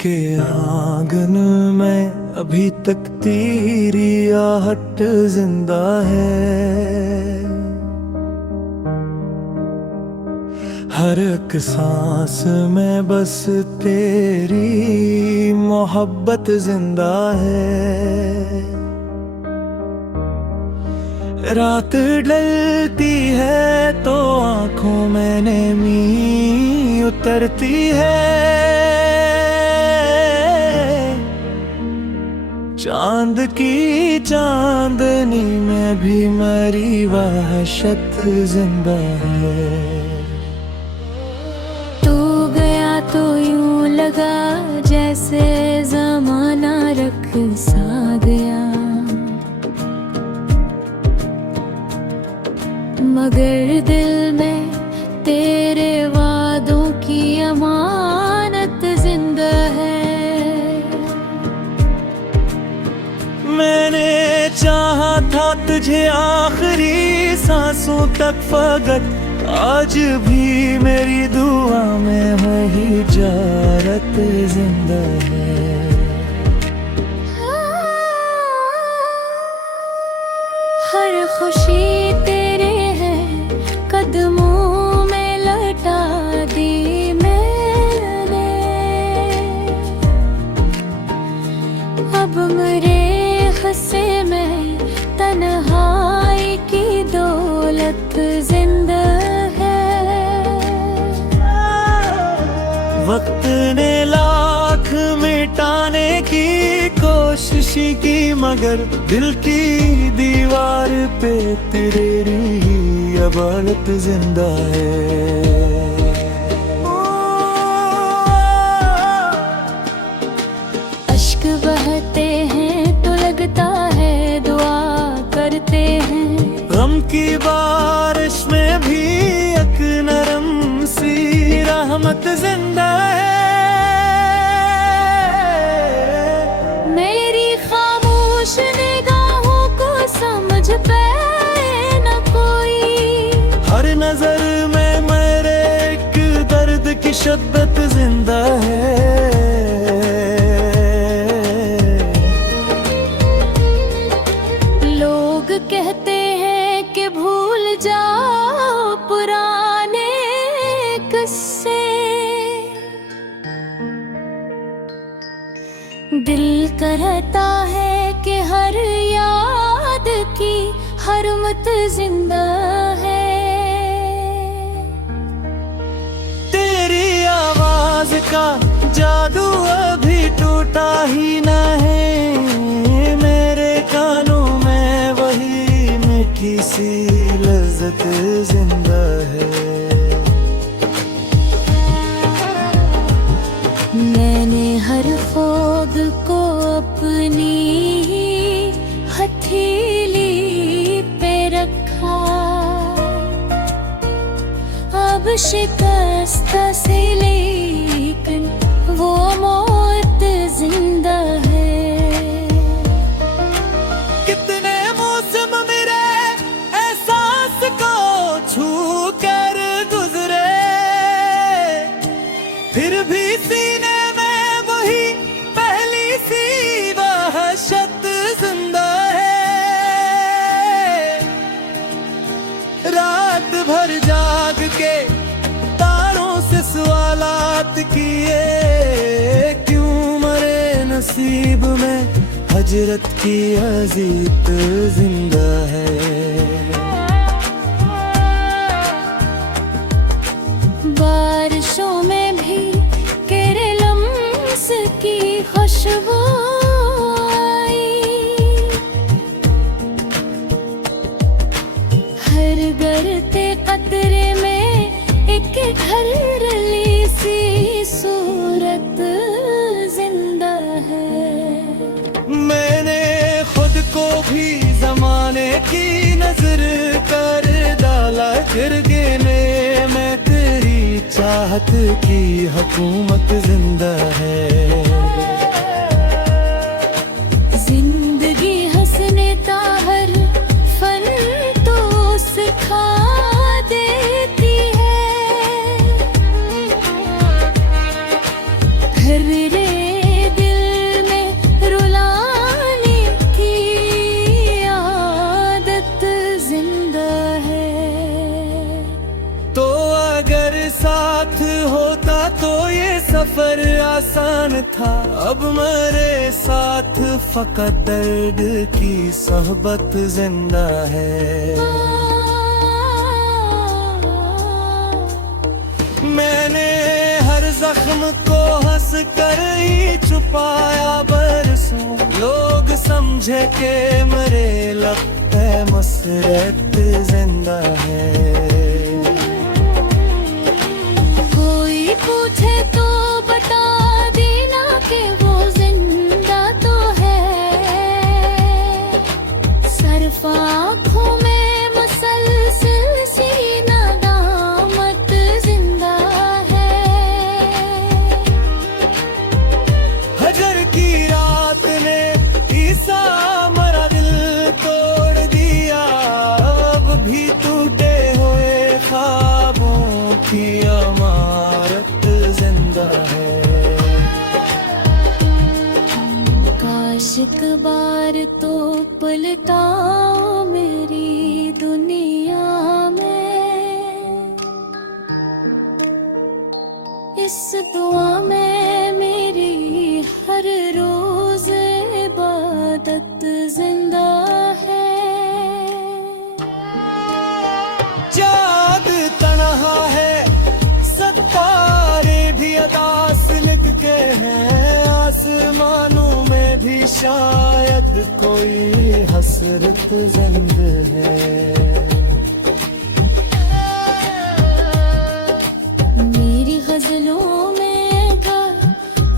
के आंगन में अभी तक तेरी आहट जिंदा है। हर एक सांस में बस तेरी मोहब्बत जिंदा है। रात ढलती है तो आंखों में नमी उतरती है। चांद की चांदनी में भी मेरी वहशत जिंदा है। तू गया तो यूं लगा जैसे जमाना रख सा गया, मगर दिल में तेरे वादों की अमानत जिंदा है। मैंने चाहा था तुझे आखिरी सांसों तक फकत, आज भी मेरी दुआ में वही जारत जिंदा है। हर खुशी तेरे है कदमों में लटा दी मैंने, अब मेरे हंसे में तन्हाई की दौलत जिंदा है। वक्त ने लाख मिटाने की कोशिश की, मगर दिल की दीवार पे तेरी अबालत जिंदा है। अश्क बहते हैं तो लगता है दुआ करते हैं, गम की बारिश में भी एक नरम सी रहमत जिंदा है। मेरी खामोश निगाहों को समझ पाए न कोई, हर नजर में मेरे एक दर्द की शिद्दत जिंदा है। लोग कहते हैं कि भूल जाओ पुराने किस्से, दिल करता है कि हर याद की हरमत जिंदा है। तेरी आवाज का जादू अभी टूटा ही न है, मेरे कानों में वही मीठी सी लज्जत जिंदा है। मैंने हर ख्वाब को अपनी हथेली पे रखा, अब शिकस्त से लेकिन वो मौत जिंदा है। कितने मौसम मेरे एहसास को छू कर गुजरे, फिर भी सीने में वही पहली सी वहशत जिंदा है। रात भर जाग के तारों से सवालात किए, क्यों मरे नसीब में हजरत की अजीत जिंदा है। बारिशों में भी तेरे लम्स की खुशबू आई, हर गिरते कतरे में एक घरली सी सूरत जिंदा है। मैंने खुद को भी जमाने की नजर कर डाला, गिरगिने में तेरी चाहत की हुकूमत जिंदा है। जिंदगी हंसने का हर फन तो सिखा देती है, फिर रे सफर आसान था, अब मेरे साथ फकत दर्द की सोहबत जिंदा है। मैंने हर जख्म को हंस कर ही छुपाया बरसों, लोग समझे कि मेरे लब पे मसरत जिंदा है। कोई पूछे तो बता देना कि वो जिंदा तो है, सिर्फ आँखों में मुसलसल सी नदामत जिंदा है। हजर की रात ने ईसा मरा दिल तोड़ दिया, अब भी टूटे हुए ख्वाबों की इमारत जिंदा है। काश एक बार तो पलटाओ मेरी दुनिया में, इस दुआ में मेरी हर रोज इबादत जिंदा है। चाँद तन्हा है, सितारे भी अदास लिखते हैं, आसमानों में भी शायद कोई हसरत जिंद है। मेरी गजलों में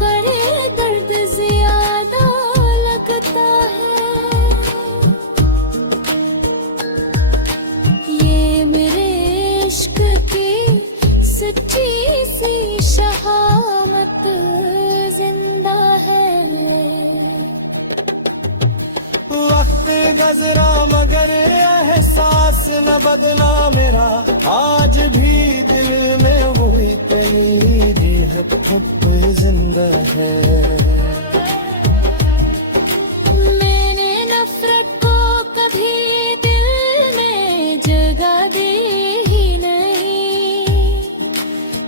करे दर्द ज्यादा लगता है, ये मेरे इश्क की सच्ची सी शहामत जिंदा है। वक्त गजरा मगर एहसास न बदला मेरा, आज भी दिल में वही तेरी हक जिंदा है। मैंने नफरत को कभी दिल में जगह दी ही नहीं,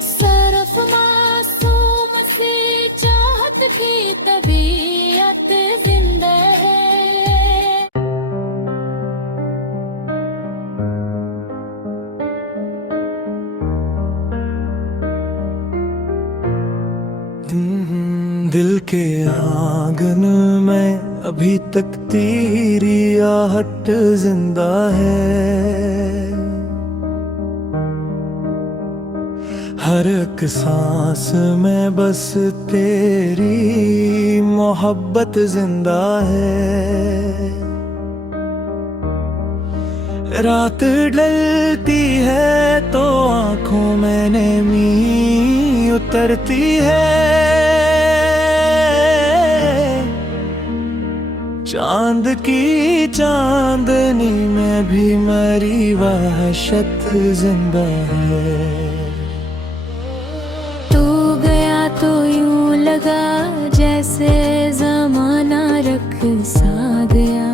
सिर्फ मासूम से चाहत की तबीयत जिंदा है। दिल के आंगन में अभी तक तेरी आहट जिंदा है, हर एक सांस में बस तेरी मोहब्बत जिंदा है। रात ढलती है तो आंखों में नमी उतरती है, चांद की चांदनी में भी मेरी वहशत जिंदा है। तू गया तो यूं लगा जैसे जमाना रख सा गया,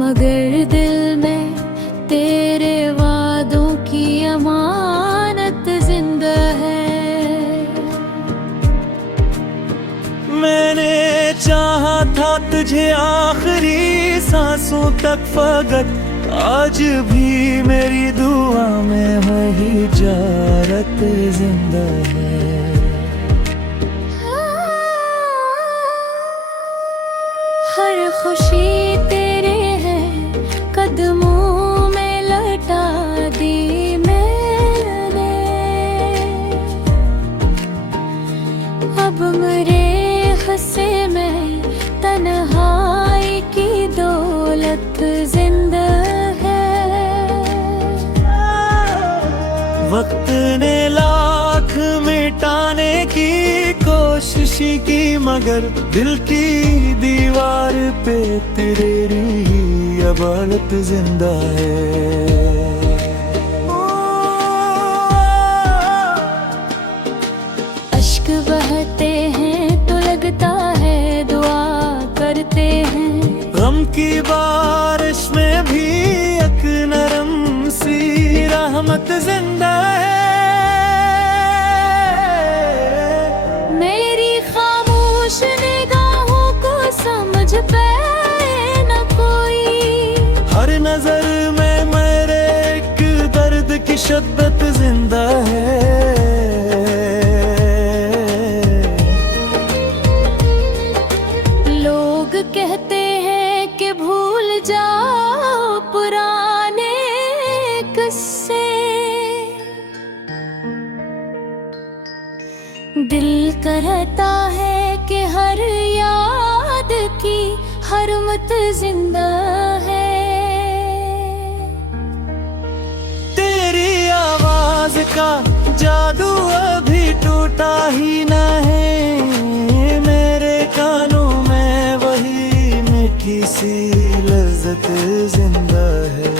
मगर दिल में तेरे वादों की अमानत जिंदा है। मैंने चाहा था तुझे आखिरी सांसों तक फकत, आज भी मेरी दुआ में वही जारत जिंदा है। हर खुशी तेरे है कदमों में लटा दी मैंने, अब मेरे हंसे में तन्हाई की दौलत जिंदा है। वक्त ने लाख मिटाने की कोशिश की, मगर दिल की दीवार पे तेरी अबालत जिंदा है। अश्क बहते हैं तो लगता है दुआ करते हैं, गम की बारिश में भी एक नरम सी रहमत रहमत जिंदा है। मेरी खामोश निगाहों को समझ पाए न कोई, हर नजर में मेरे एक दर्द की शिद्दत जिंदा है। लोग कहते हैं कि भूल जाओ पुराने किस्से, दिल कहता है कि हर याद की हरमत जिंदा है। तेरी आवाज का जादू अभी टूटा ही न है, मेरे कानों में वही मीठी सी लज्जत जिंदा है।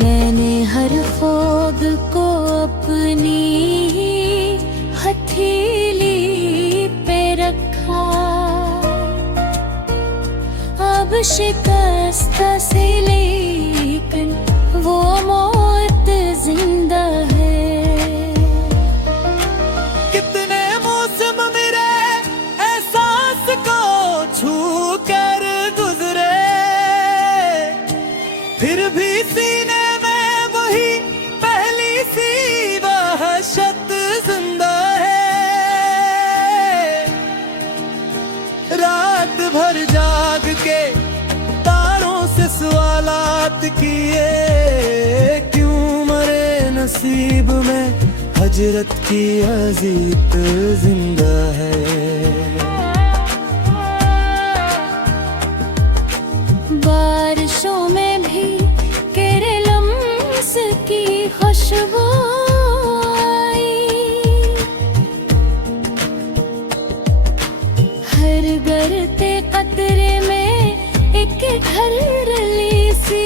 मैंने हर ख्वाब को अपनी हथेली पे रखा, अब शिकस्त से लेकिन वो मौत जिंदा है। कितने मौसम मेरे एहसास को छू कर गुजरे, फिर भी सीने में वही पहली सी वहशत जिंदा है। रात भर जाग के तारों से सवालात किए, क्यों मरे नसीब में हजरत की अजीत जिंदा है। बारिशों में भी तेरे लम्स की खुशबू आई, हर गिरते कतरे में एक ठरली सी